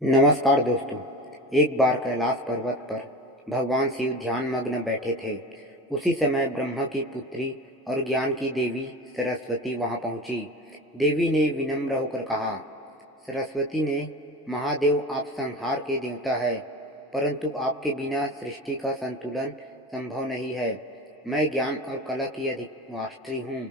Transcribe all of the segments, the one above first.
नमस्कार दोस्तों। एक बार कैलाश पर्वत पर भगवान शिव ध्यान मग्न बैठे थे। उसी समय ब्रह्मा की पुत्री और ज्ञान की देवी सरस्वती वहां पहुंची। देवी ने विनम्र होकर कहा, सरस्वती ने, महादेव आप संहार के देवता है, परंतु आपके बिना सृष्टि का संतुलन संभव नहीं है। मैं ज्ञान और कला की अधिवास्त्री हूँ,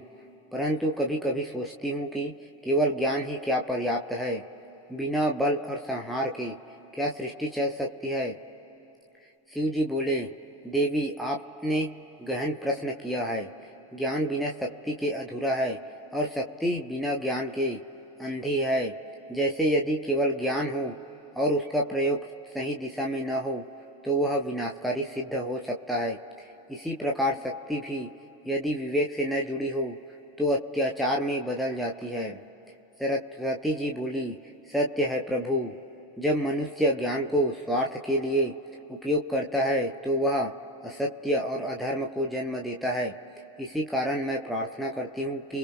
परंतु कभी कभी सोचती हूँ कि केवल ज्ञान ही क्या पर्याप्त है। बिना बल और संहार के क्या सृष्टि चल सकती है? शिव जी बोले, देवी आपने गहन प्रश्न किया है। ज्ञान बिना शक्ति के अधूरा है और शक्ति बिना ज्ञान के अंधी है। जैसे यदि केवल ज्ञान हो और उसका प्रयोग सही दिशा में न हो तो वह विनाशकारी सिद्ध हो सकता है। इसी प्रकार शक्ति भी यदि विवेक से न जुड़ी हो तो अत्याचार में बदल जाती है। सरस्वती जी बोली, सत्य है प्रभु। जब मनुष्य ज्ञान को स्वार्थ के लिए उपयोग करता है तो वह असत्य और अधर्म को जन्म देता है। इसी कारण मैं प्रार्थना करती हूँ कि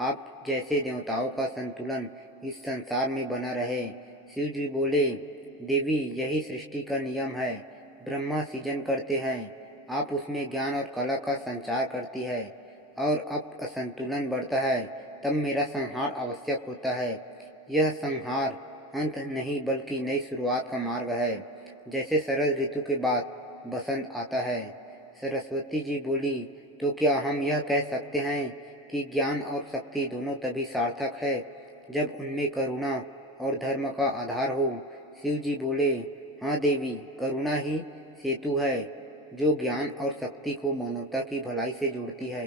आप जैसे देवताओं का संतुलन इस संसार में बना रहे। शिव जी बोले, देवी यही सृष्टि का नियम है। ब्रह्मा सृजन करते हैं, आप उसमें ज्ञान और कला का संचार करती है, और अब असंतुलन बढ़ता है तब मेरा संहार आवश्यक होता है। यह संहार अंत नहीं बल्कि नई शुरुआत का मार्ग है, जैसे शरद ऋतु के बाद बसंत आता है। सरस्वती जी बोली, तो क्या हम यह कह सकते हैं कि ज्ञान और शक्ति दोनों तभी सार्थक है जब उनमें करुणा और धर्म का आधार हो? शिव जी बोले, हाँ देवी, करुणा ही सेतु है जो ज्ञान और शक्ति को मानवता की भलाई से जोड़ती है।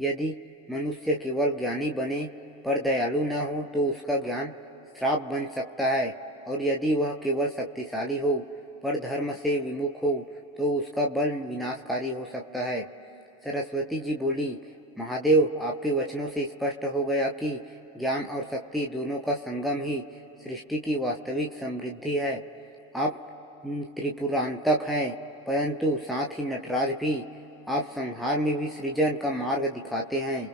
यदि मनुष्य केवल ज्ञानी बने पर दयालु न हो तो उसका ज्ञान श्राप बन सकता है, और यदि वह केवल शक्तिशाली हो पर धर्म से विमुख हो तो उसका बल विनाशकारी हो सकता है। सरस्वती जी बोली, महादेव, आपके वचनों से स्पष्ट हो गया कि ज्ञान और शक्ति दोनों का संगम ही सृष्टि की वास्तविक समृद्धि है। आप त्रिपुरांतक हैं, परंतु साथ ही नटराज भी। आप संहार में भी सृजन का मार्ग दिखाते हैं।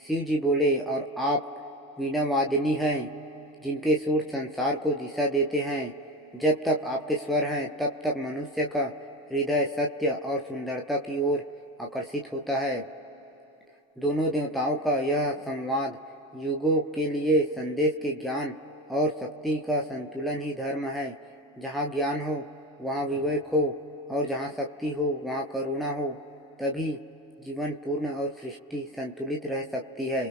शिव जी बोले, और आप वीणावादिनी हैं, जिनके सुर संसार को दिशा देते हैं। जब तक आपके स्वर हैं तब तक मनुष्य का हृदय सत्य और सुंदरता की ओर आकर्षित होता है। दोनों देवताओं का यह संवाद युगों के लिए संदेश के ज्ञान और शक्ति का संतुलन ही धर्म है। जहाँ ज्ञान हो वहाँ विवेक हो, और जहाँ शक्ति हो वहाँ करुणा हो, तभी जीवन पूर्ण और सृष्टि संतुलित रह सकती है।